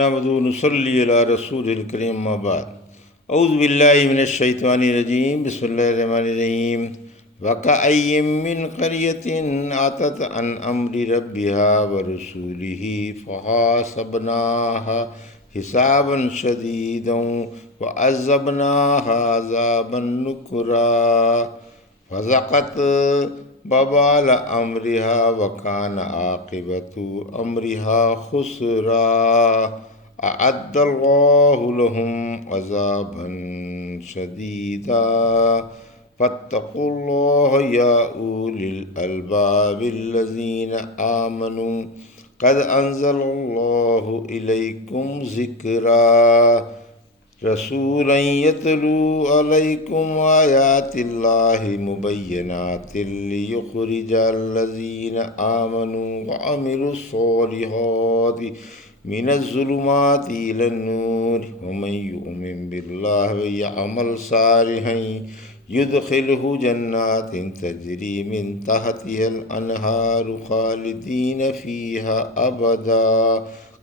نحمد و نصلی علی رسول الکریم اما بعد اعوذ باللہ من الشیطان الرجیم بسم اللہ الرحمن الرحیم وَكَأَيٍّ مِّن قَرْيَةٍ عَتَتْ عَنْ أَمْرِ رَبِّهَا وَرُسُولِهِ فَحَاسَبْنَاهَا حِسَابًا شَدِيدًا وَعَذَّبْنَاهَا عَذَابًا نُكْرًا فَذَاقَتْ وَبَالَ أَمْرِهَا وَكَانَ عَاقِبَةُ أَمْرِهَا خُسْرًا أعد الله لهم عذابا شديدا فاتقوا الله يا أولي الألباب الذين آمنوا قد أنزل الله إليكم ذكرا رسولا يتلو عليكم آيات الله مبينات ليخرج الذين آمنوا وعملوا الصالحات من الظلمات إلى النور ومن يؤمن بالله ويعمل صالحا يدخله جنات تجري من تحتها الأنهار خالدين فيها أبدا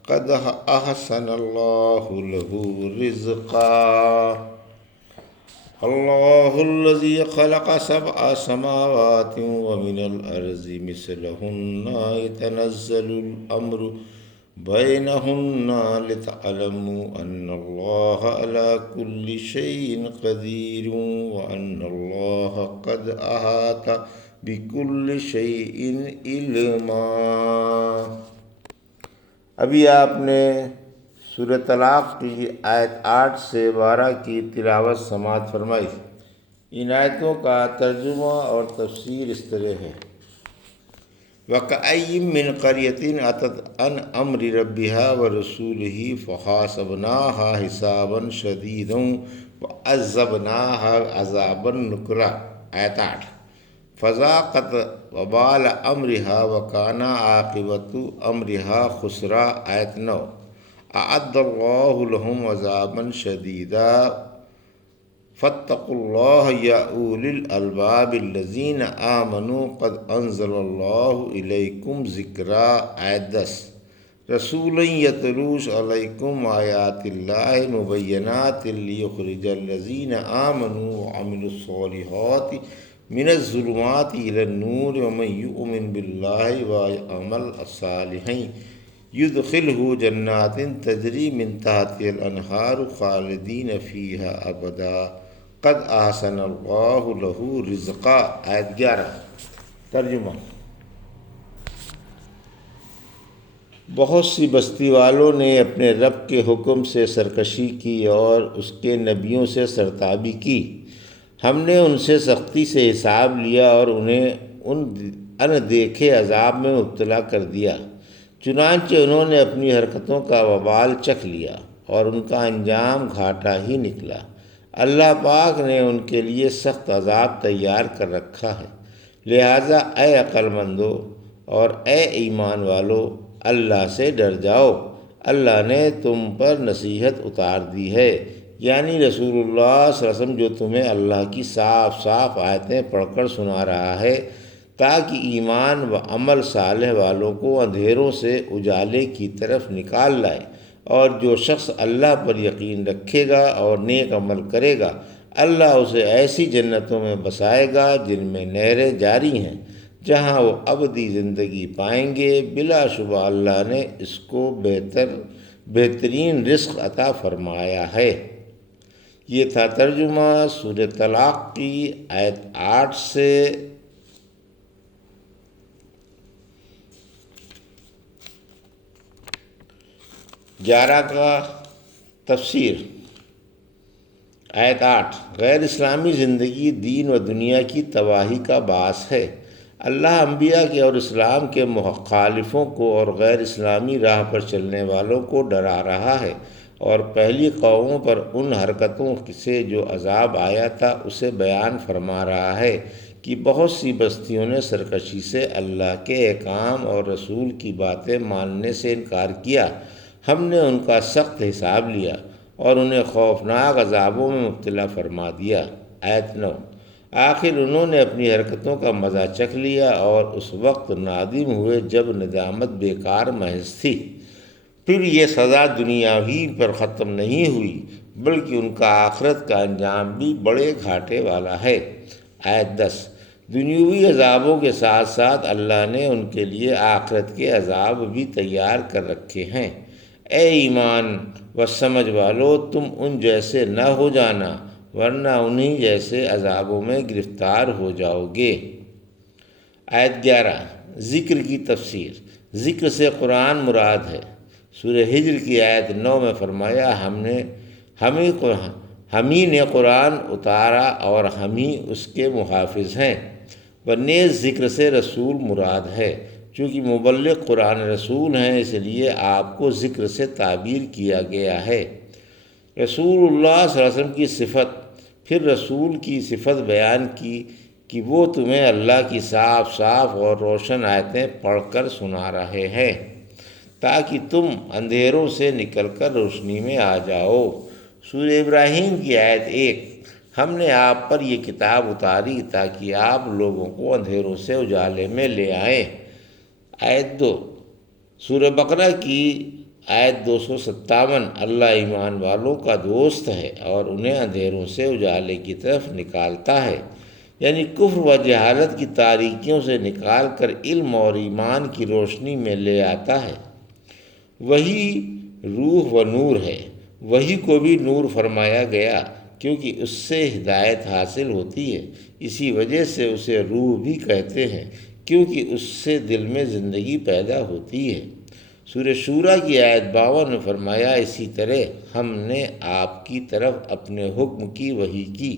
قد أحسن الله له رزقا الله الذي خلق 7 سماوات ومن الأرض مثلهن يتنزل الأمر بينهن لتعلموا أن الله على كل شيء قدير وأن الله قد أحاط بكل شيء علما۔ ابھی آپ نے سورہ طلاق کی آیت 8 سے 12 کی تلاوت سماعت فرمائی۔ ان آیتوں کا ترجمہ اور تفسیر اس طرح ہے: وَكَأَيٍّ مِّن قَرْيَةٍ عَتَتْ عَنْ أَمْرِ رَبِّهَا وَرُسُولِهِ فَحَاسَبْنَاهَا حِسَابًا شَدِيدًا وَعَذَّبْنَاهَا عَذَابًا نُكْرًا۔ آیت 8: فَذَاقَتْ وَبَالَ أَمْرِهَا وَكَانَ عَاقِبَةُ أَمْرِهَا خُسْرًا۔ آیت 9: أَعَدَّ اللَّهُ لَهُمْ عَذَابًا شَدِيدًا فَاتَّقُوا اللَّهَ يَا أُولِي الْأَلْبَابِ الَّذِينَ آمَنُوا قَدْ أَنزَلَ اللَّهُ إِلَيْكُمْ ذِكْرًا۔ آیت 10: رَسُولًا يَتْلُو عَلَيْكُمْ آيَاتِ اللَّهِ مُبَيِّنَاتٍ لِيُخْرِجَ الَّذِينَ آمَنُوا وَعَمِلُوا الصَّالِحَاتِ مِنَ الظُّلُمَاتِ إِلَى النُّورِ وَمَن يُؤْمِن بِاللَّهِ وَيَعْمَلْ صَالِحًا يُدْخِلْهُ جَنَّاتٍ تَجْرِي مِن تَحْتِهَا الْأَنْهَارُ خَالِدِينَ فِيهَا أَبَدًا قَدْ أَحْسَنَ اللَّهُ لَهُ رِزْقًا۔ آیت 11۔ ترجمہ: بہت سی بستی والوں نے اپنے رب کے حکم سے سرکشی کی اور اس کے نبیوں سے سرتابی کی۔ ہم نے ان سے سختی سے حساب لیا اور انہیں ان دیکھے عذاب میں مبتلا کر دیا، چنانچہ انہوں نے اپنی حرکتوں کا وبال چکھ لیا اور ان کا انجام گھاٹا ہی نکلا۔ اللہ پاک نے ان کے لیے سخت عذاب تیار کر رکھا ہے، لہٰذا اے عقل مندو اور اے ایمان والو، اللہ سے ڈر جاؤ۔ اللہ نے تم پر نصیحت اتار دی ہے، یعنی رسول اللہ صلی اللہ علیہ وسلم جو تمہیں اللہ کی صاف صاف آیتیں پڑھ کر سنا رہا ہے، تاکہ ایمان و عمل صالح والوں کو اندھیروں سے اجالے کی طرف نکال لائے، اور جو شخص اللہ پر یقین رکھے گا اور نیک عمل کرے گا، اللہ اسے ایسی جنتوں میں بسائے گا جن میں نہریں جاری ہیں، جہاں وہ ابدی زندگی پائیں گے۔ بلا شبہ اللہ نے اس کو بہترین رزق عطا فرمایا ہے۔ یہ تھا ترجمہ سورہ طلاق کی آیت 8 سے 11 کا تفسیر۔ آیت 8: غیر اسلامی زندگی دین و دنیا کی تباہی کا باعث ہے۔ اللہ انبیاء کے اور اسلام کے مخالفوں کو اور غیر اسلامی راہ پر چلنے والوں کو ڈرا رہا ہے، اور پہلی قوموں پر ان حرکتوں سے جو عذاب آیا تھا اسے بیان فرما رہا ہے کہ بہت سی بستیوں نے سرکشی سے اللہ کے احکام اور رسول کی باتیں ماننے سے انکار کیا۔ ہم نے ان کا سخت حساب لیا اور انہیں خوفناک عذابوں میں مبتلا فرما دیا۔ آیت 9: آخر انہوں نے اپنی حرکتوں کا مزہ چکھ لیا اور اس وقت نادم ہوئے جب ندامت بیکار محض تھی۔ پھر یہ سزا دنیاوی پر ختم نہیں ہوئی بلکہ ان کا آخرت کا انجام بھی بڑے گھاٹے والا ہے۔ آیت 10۔ دنیاوی عذابوں کے ساتھ ساتھ اللہ نے ان کے لیے آخرت کے عذاب بھی تیار کر رکھے ہیں۔ اے ایمان و سمجھ والو، تم ان جیسے نہ ہو جانا ورنہ انہی جیسے عذابوں میں گرفتار ہو جاؤ گے۔ آیت 11۔ ذکر کی تفسیر۔ ذکر سے قرآن مراد ہے۔ سورہ ہجر کی آیت 9 میں فرمایا ہم ہی نے قرآن اتارا اور ہم ہی اس کے محافظ ہیں۔ و نیز ذکر سے رسول مراد ہے۔ چونکہ مبلغ قرآن رسول ہیں اس لیے آپ کو ذکر سے تعبیر کیا گیا ہے۔ رسول اللہ صلی اللہ علیہ وسلم کی صفت، پھر رسول کی صفت بیان کی کہ وہ تمہیں اللہ کی صاف صاف اور روشن آیتیں پڑھ کر سنا رہے ہیں تاکہ تم اندھیروں سے نکل کر روشنی میں آ جاؤ۔ سورہ ابراہیم کی آیت 1۔ ہم نے آپ پر یہ کتاب اتاری تاکہ آپ لوگوں کو اندھیروں سے اجالے میں لے آئیں۔ آیت 2۔ سورہ بقرہ کی آیت 257۔ اللہ ایمان والوں کا دوست ہے اور انہیں اندھیروں سے اجالے کی طرف نکالتا ہے، یعنی کفر و جہالت کی تاریکیوں سے نکال کر علم اور ایمان کی روشنی میں لے آتا ہے۔ وہی روح و نور ہے۔ وہی کو بھی نور فرمایا گیا کیونکہ اس سے ہدایت حاصل ہوتی ہے، اسی وجہ سے اسے روح بھی کہتے ہیں کیونکہ اس سے دل میں زندگی پیدا ہوتی ہے۔ سورہ شورا کی آیت 52 میں فرمایا اسی طرح ہم نے آپ کی طرف اپنے حکم کی وحی کی،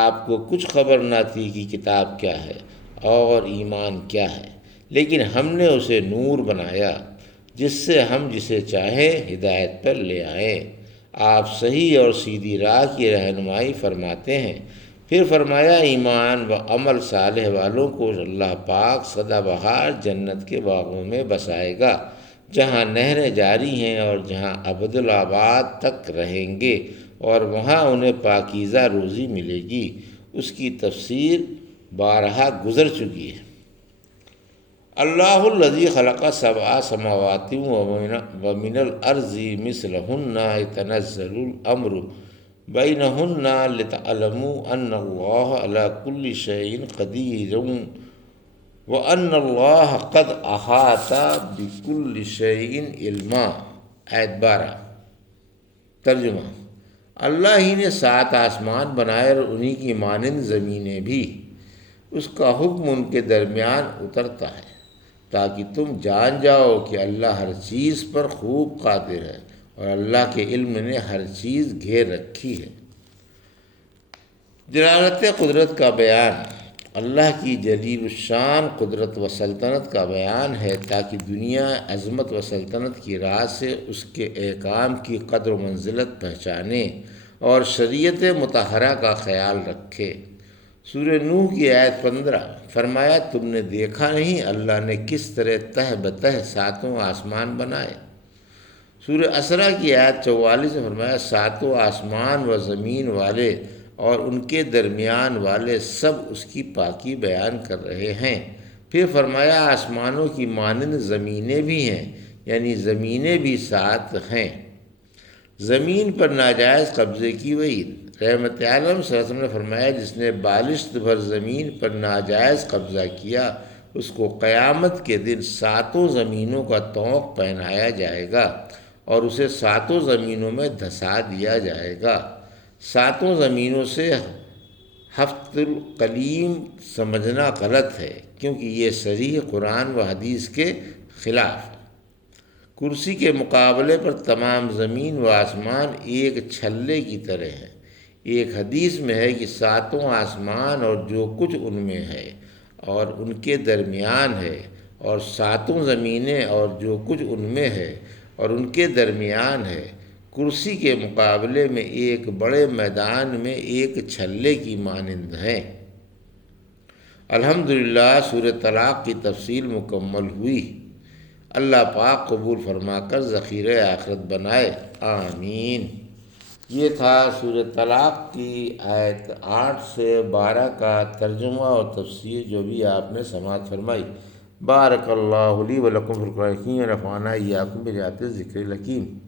آپ کو کچھ خبر نہ تھی کہ کتاب کیا ہے اور ایمان کیا ہے، لیکن ہم نے اسے نور بنایا جس سے ہم جسے چاہیں ہدایت پر لے آئیں۔ آپ صحیح اور سیدھی راہ کی رہنمائی فرماتے ہیں۔ پھر فرمایا ایمان و عمل صالح والوں کو اللہ پاک سدا بہار جنت کے باغوں میں بسائے گا جہاں نہریں جاری ہیں اور جہاں ابدالآباد تک رہیں گے اور وہاں انہیں پاکیزہ روزی ملے گی۔ اس کی تفسیر بارہا گزر چکی ہے۔ اللہ الذی خلق سبع سماوات ومن الارض مثلہن يتنزل الامر بینہن لتعلموا ان اللہ علی کل شیء قدیر وان اللہ قد احاط بکل شیء علما۔ آیت 12۔ ترجمہ۔ اللہ ہی نے 7 آسمان بنائے اور انہی کی مانند زمینیں بھی۔ اس کا حکم ان کے درمیان اترتا ہے تاکہ تم جان جاؤ کہ اللہ ہر چیز پر خوب قادر ہے اور اللہ کے علم نے ہر چیز گھیر رکھی ہے۔ جلالت قدرت کا بیان۔ اللہ کی جلیل الشان قدرت و سلطنت کا بیان ہے تاکہ دنیا عظمت و سلطنت کی راہ سے اس کے احکام کی قدر و منزلت پہچانے اور شریعت مطہرہ کا خیال رکھے۔ سورہ نوح کی آیت 15۔ فرمایا تم نے دیکھا نہیں اللہ نے کس طرح تہ بتہ 7 آسمان بنائے۔ سورہ اسرا کی آیت 44 میں فرمایا 7 آسمان و زمین والے اور ان کے درمیان والے سب اس کی پاکی بیان کر رہے ہیں۔ پھر فرمایا آسمانوں کی مانند زمینیں بھی ہیں، یعنی زمینیں بھی 7 ہیں۔ زمین پر ناجائز قبضے کی وعید۔ رحمت عالم صلی اللہ علیہ وسلم نے فرمایا جس نے بالشت بھر زمین پر ناجائز قبضہ کیا اس کو قیامت کے دن 7 زمینوں کا طوق پہنایا جائے گا اور اسے 7 زمینوں میں دھسا دیا جائے گا۔ 7 زمینوں سے ہفت القلیم سمجھنا غلط ہے کیونکہ یہ صریح قرآن و حدیث کے خلاف ہے۔ کرسی کے مقابلے پر تمام زمین و آسمان ایک چھلے کی طرح ہیں۔ ایک حدیث میں ہے کہ 7 آسمان اور جو کچھ ان میں ہے اور ان کے درمیان ہے، اور 7 زمینیں اور جو کچھ ان میں ہے اور ان کے درمیان ہے، کرسی کے مقابلے میں ایک بڑے میدان میں ایک چھلے کی مانند ہیں۔ الحمدللہ سورہ طلاق کی تفصیل مکمل ہوئی۔ اللہ پاک قبول فرما کر ذخیرہ آخرت بنائے، آمین۔ یہ تھا سورہ طلاق کی آیت 8 سے 12 کا ترجمہ اور تفسیر جو بھی آپ نے سماعت فرمائی۔ بارک اللہ لی و لکم فی القرآن الحکیم و نفعنا ایاکم بآیات الذکر الحکیم۔